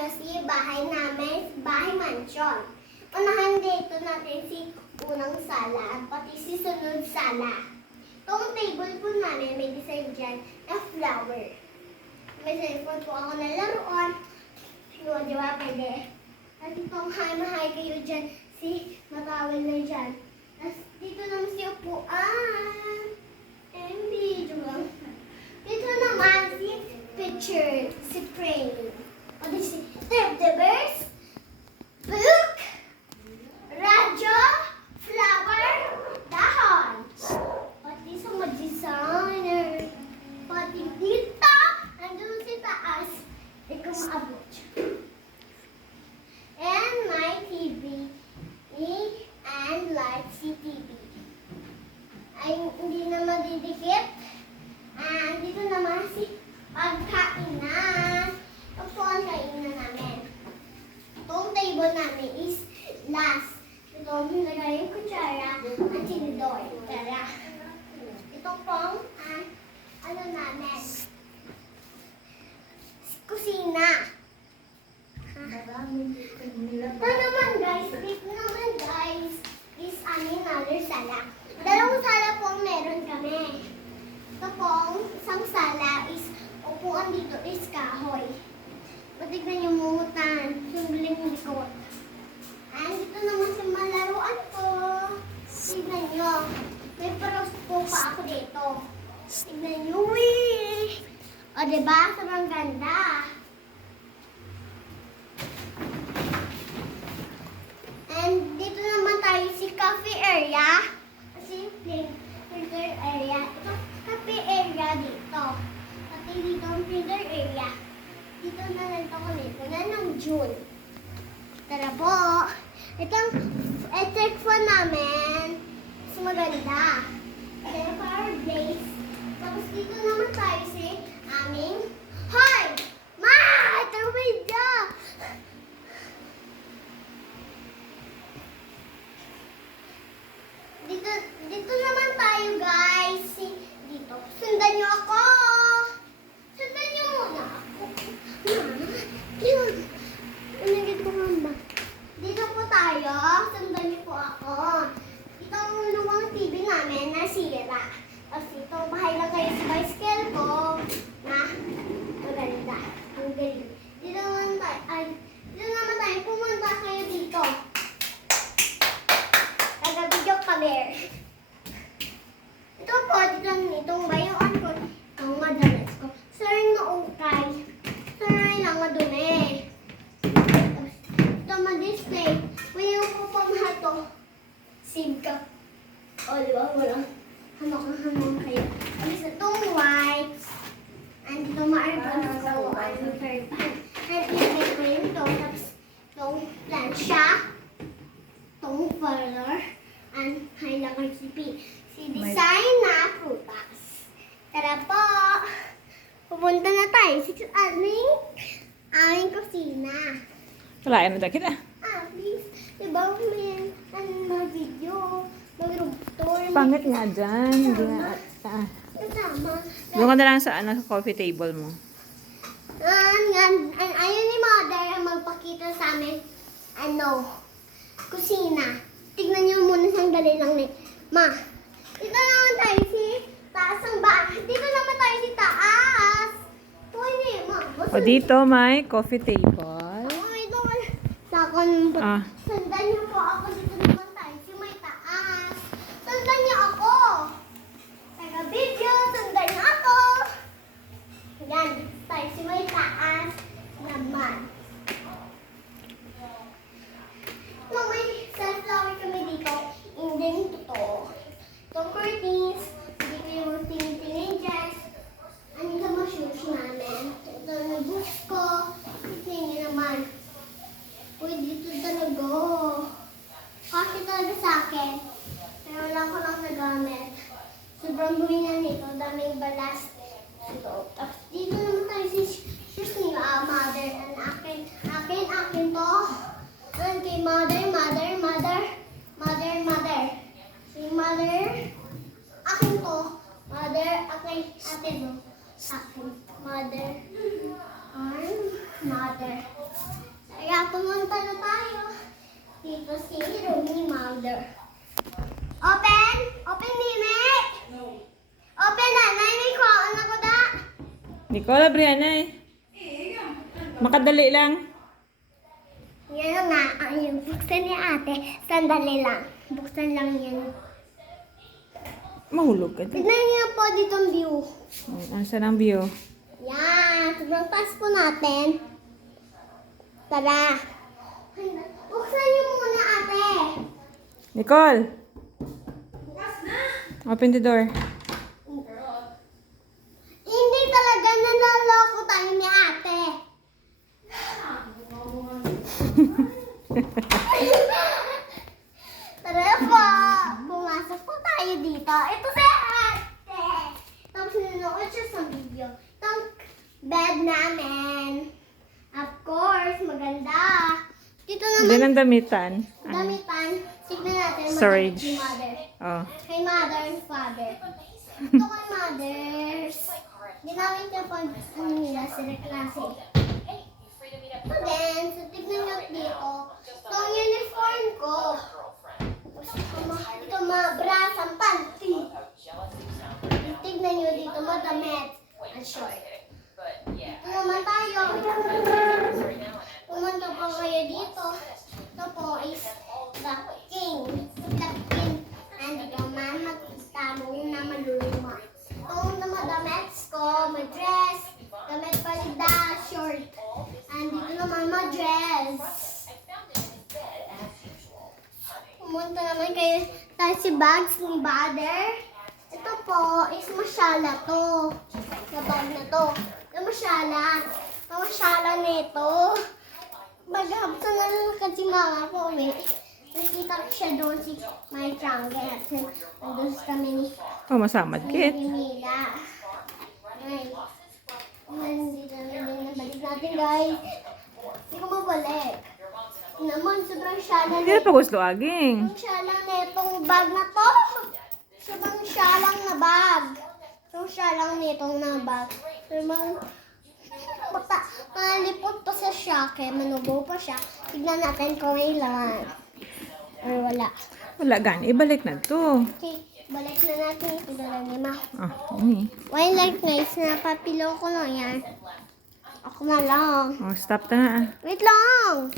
tayo sa bahay namin, bahay mansion. Unahan dito natin si unang sala, pati si sunod sala. Itong table po namin, may design dyan na flower. May cellphone po ako na laruan. Yun, di ba? Pwede. At itong hay kayo dyan, si matawal na dyan. Tapos dito naman si upuan. MB, diba? Dito naman si picture, si frame. O di si Tebdebers, book, radyo, flower, dahon. Pati sa mga designer. Pati dito, nandun si taas. Hindi ko maabot. And my TV. And like si TV. Ay, hindi na madidikit. And dito naman si pagkainan. Ito po ang kainan namin. Itong table namin is last. Ito ang nilagay yung kutsara at tinidor. Tara. Ito pong ano namin. Kusina. Ito naman guys. Dito naman guys is another sala. Dalawang sala po ang meron kami. Ito pong isang sala is upuan dito is kahoy. Matignan yung mungutan, sungling likod. And dito naman sa malaruan ko. Tignan nyo. May paros po pa ako dito. Tignan nyo, wee! O diba? Sobrang ganda. And dito naman tayo si coffee area. Kasi printer area. Ito, coffee area dito. Pati dito ang printer area. Dito na lang ito kami. Punan ng June. Tara po. Itong electric fan namin. Mas maganda. Ito fireplace. Tapos dito naman tayo si aming Hoy! Ma! Tawid na! Dito naman tayo guys. Dito. Sundan niyo ako. Sundan niyo muna ako. Yun. Unagit ko ba? Dito po tayo. Sundan niyo po ako. Itong luwang TV namin nasira. Tapos ito, bahay lang kayo sa bicycle ko. Na maganda. Ang galing. Dito naman tayo. Pumunta kayo dito. Taga-video kami. Ito po, itong bayuan ko. Ang madalas ko. Sir, naukay. Sir, lang madumi. Ito ma-display. Ngayon ko pang hato. Save ka. O, diba? Walang hamak kayo. Tapos itong wipes. And itong ma-arbon ko. And karpan. And ilagay ko yun ito. Tapos itong plansya. Itong color. And highlighter si design na prutas. Tara po! Pupunta na tayo sa aming kusina. Kalayan na kita. Please. Diba may mga video, mag-room tour. Pangit nga dyan. Hindi nga. Kasama. Doon ka na lang sa coffee table mo. Ayun ni Mother ang magpakita sa amin. Kusina. Tignan niyo muna sandali lang ni Ma. Dito naman tayo si taas ng bahay. Dito naman tayo si taas. Pwede, Ma. O dito may coffee table. Ito sa akin. Ah. Sundan niyo po ako. Dito naman tayo si may taas. Sundan niyo ako. Taga-video. Sundan niyo ako. Yan. Dito tayo si may taas naman. No, may sunflower kami dito. Hindi rin totoo. Itong curtains. Dito yung tinitingin. Ano sa mga shoes namin. Ito na books ko. Tingin naman. Uy, dito talaga. Kasi talaga sa akin. Pero wala ko lang nagamit. Sobrang dumi na nito. Daming balas. Tapos dito naman tayo si shoes ni Mother. And akin to. And kay Mother. Si Mother. Akin to. Mother. Ate no. Akin. Mother. Mother. Kaya pumunta na tayo. Dito si Romy Mother. Open! Open, Mimi! Open na! May kuhaan ako da! Nicole, Brianna eh. Makadali lang. Yan nga, ang yung buksan ni ate. Sandali lang. Buksan lang yan. Mahulog ka dyan. Tignan niyo po dito ang view. Saan ang view? Yan! Sobrang taas po natin. Tara! Buksan niyo muna, ate! Nicole! Open the door. Hindi talaga nanaloko tayo ni ate. Tara po! Pumasok po tayo dito. Ito si ate! Tapos nanonood siya sa video. Itong bed namin. Of course, maganda. Dito Diyan naman, ang damitan. damitan. Tignan natin. Storage. Kay mother. Oh. Kay mother and father. Ito kay mothers. Ginamit niya pag ano nila, sila klase. So then, so tignan niyo dito. Itong uniform ko. Ito mga bras, ang panty. Tignan niyo dito, madamit. Ang short. Ito naman tayo. Pumunta po kayo dito. Ito po is the king. The king. And the man magtamo na maluluma. Itong na madamets ko, madress, damit palida, short. And dito naman madress. Pumunta naman kayo tayo si bags ni Bader. Ito po is masyala to. Na bag na to. Na masyala. Masyala nito. Maghapsa na lang kasi mama po uwi. Nakita ko siya doon si my triangle. At nandun kami ni Oh, masamad kit. Nila. Ay. Nandito na din nabalik natin guys. Hindi ko mabalik. Naman, sobrang syala Hindi na pa gusto aging. Ang syalang na itong bag na to. Sobrang syalang na bag. Itong syalang na itong na bag. Sobrang malipot pa sa syake. Manubo pa siya. Tignan natin kung may laman. Or wala. Wala gani. Ibalik na to. Okay, balik na natin ito na ni Ma. Ah, ini. Why like guys, napapilo ko lang yan. Ako na lang. Oh, stop na. Wait lang!